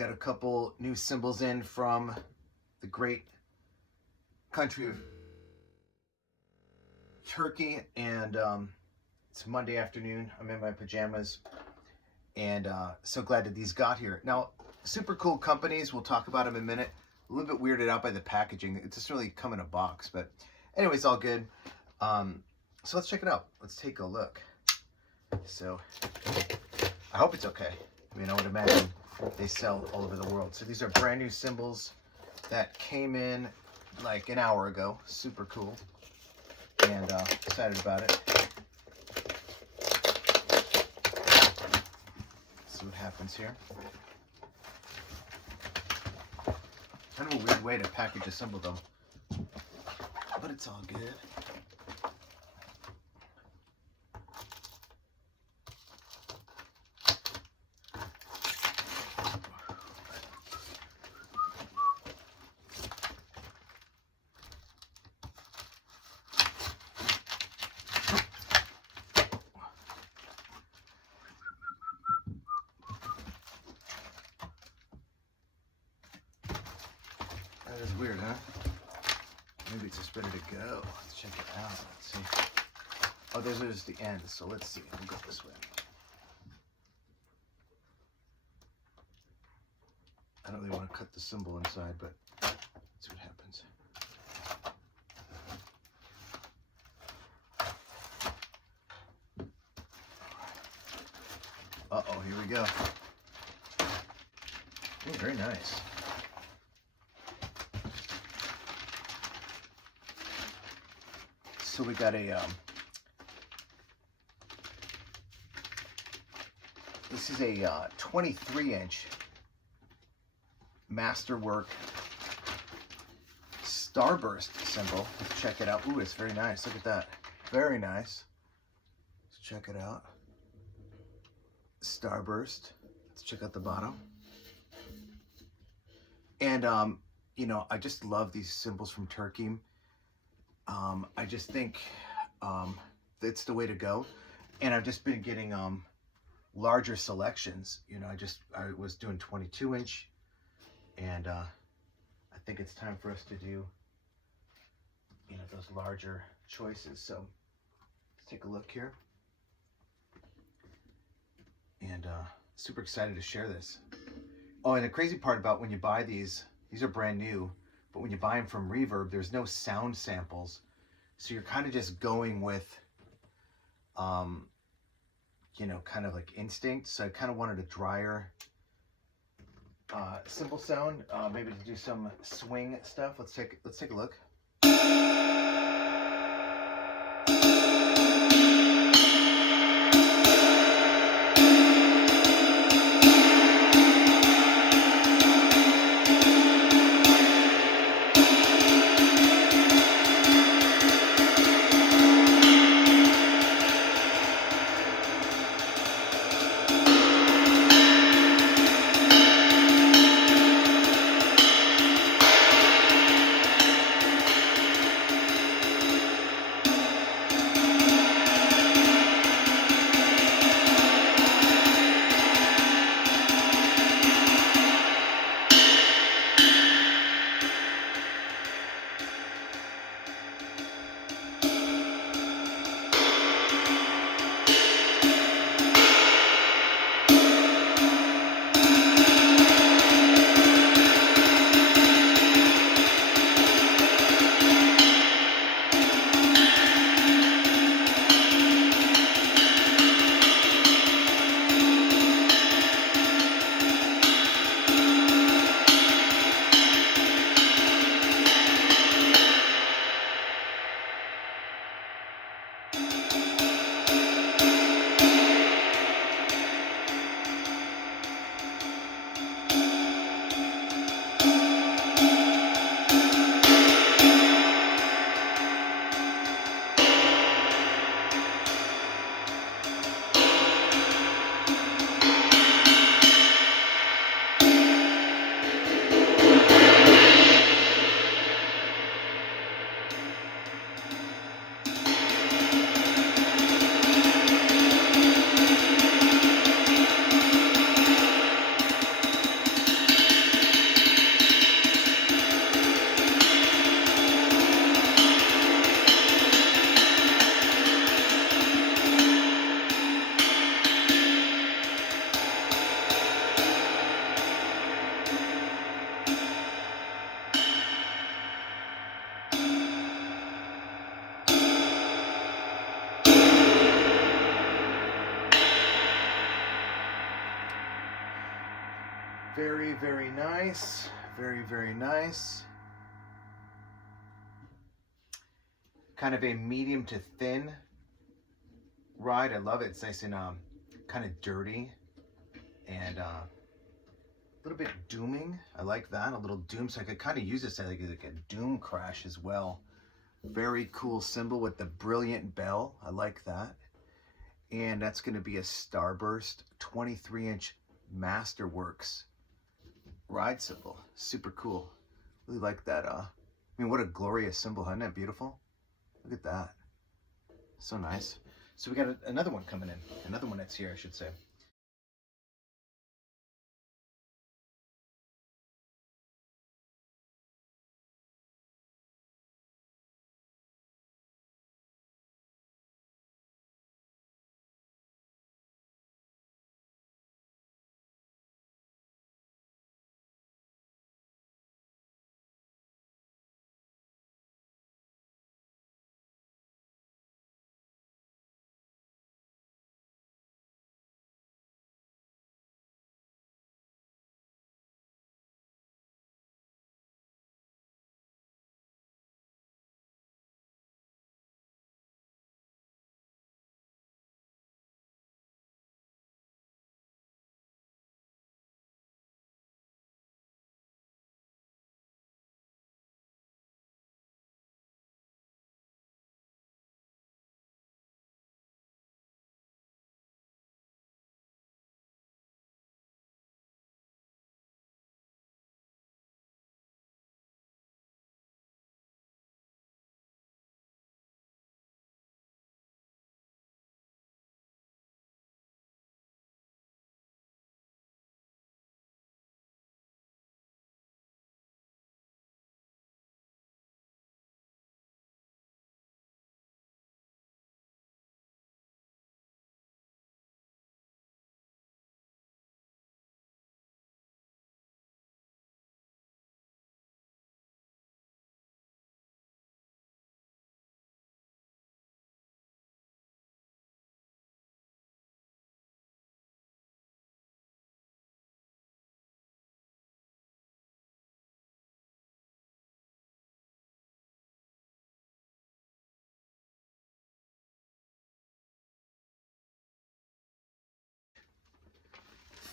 got a couple new cymbals in from the great country of Turkey, and it's Monday afternoon. I'm in my pajamas, and so glad that these got here. Now, super cool companies. We'll talk about them in a minute. A little bit weirded out by the packaging. It doesn't really come in a box, but anyways, all good. So let's check it out. Let's take a look. So I hope it's okay. I mean, I would imagine they sell all over the world. So these are brand new cymbals that came in like an hour ago. Super cool, and excited about it. See what happens here. Kind of a weird way to package a cymbal though, but it's all good. That is weird, huh? Maybe it's just ready to go. Let's check it out. Let's see. Oh, there's the end. So let's see. We'll go this way. I don't really want to cut the cymbal inside, but let's see what happens. Uh-oh, here we go. Oh, very nice. So we got a, this is a 23-inch Masterwork Starburst cymbal. Let's check it out. Ooh, it's very nice. Look at that. Very nice. Let's check it out. Starburst. Let's check out the bottom. And, you know, I just love these cymbals from Turkey. I just think it's the way to go, and I've just been getting larger selections. You know, I was doing 22-inch, and I think it's time for us to do, you know, those larger choices. So let's take a look here, and super excited to share this. Oh, and the crazy part about when you buy these are brand new. But when you buy them from Reverb, there's no sound samples. So you're kind of just going with, you know, kind of like instinct. So I kind of wanted a drier cymbal sound, maybe to do some swing stuff. Let's take a look. Very, very nice. Very, very nice. Kind of a medium to thin ride. I love it. It's nice and kind of dirty and a little bit dooming. I like that. A little doom. So I could kind of use this as like a doom crash as well. Very cool cymbal with the brilliant bell. I like that. And that's going to be a Starburst 23-inch Masterworks ride cymbal. Super cool. Really like that. I mean, what a glorious cymbal. Isn't that beautiful? Look at that. So nice. So we got another one coming in. Another one that's here, I should say.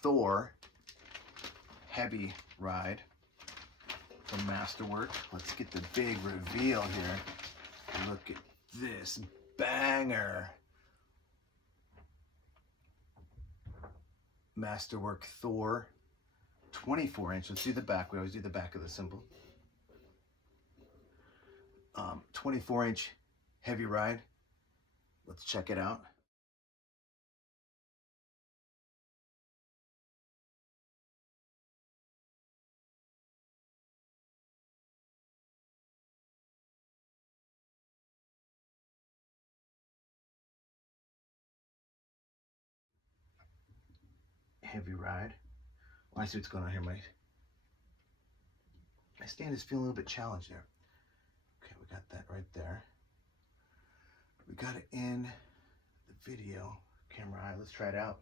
Thor heavy ride from Masterwork. Let's get the big reveal here. Look at this banger. Masterwork Thor 24-inch. Let's do the back. We always do the back of the cymbal. 24-inch heavy ride. Let's check it out. Heavy ride. Well, I see what's going on here. My stand is feeling a little bit challenged there. Okay, we got that right there. We got it in the video camera eye. Let's try it out.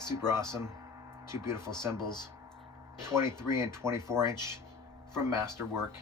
Super awesome. Two beautiful cymbals. 23 and 24 inch from Masterwork.